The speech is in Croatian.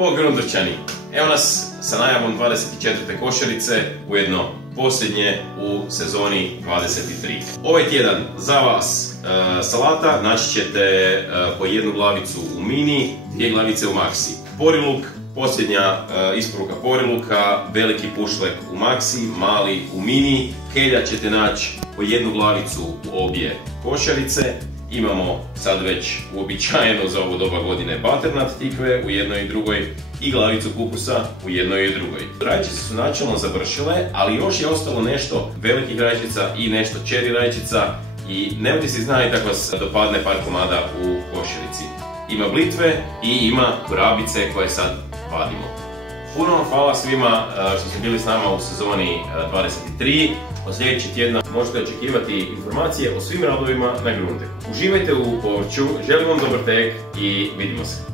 Po Grundovčani, evo nas sa najavom 24. košarice, ujedno posljednje u sezoni 23. Ovaj tjedan za vas salata, naći ćete po jednu glavicu u mini, 2 glavice u maxi. Poriluk, posljednja isporuka poriluka, veliki pušlek u maxi, mali u mini. Kelja ćete naći po jednu glavicu u obje košarice. Imamo sad već uobičajeno za ovo doba godine butternut tikve u jednoj i drugoj i glavicu kupusa u jednoj i drugoj. Rajčice su načelno završile, ali još je ostalo nešto velikih rajčica i nešto cherry rajčica i nemojte se iznenaditi ako vas dopadne par komada u košarici. Ima blitve i ima korabice koje sad vadimo. Puno vam hvala svima što ste bili s nama u sezoni 23. Od sljedećeg tjedna možete očekivati informacije o svim radovima na Grundteku. Uživajte u povrću, želim vam dobar tek i vidimo se.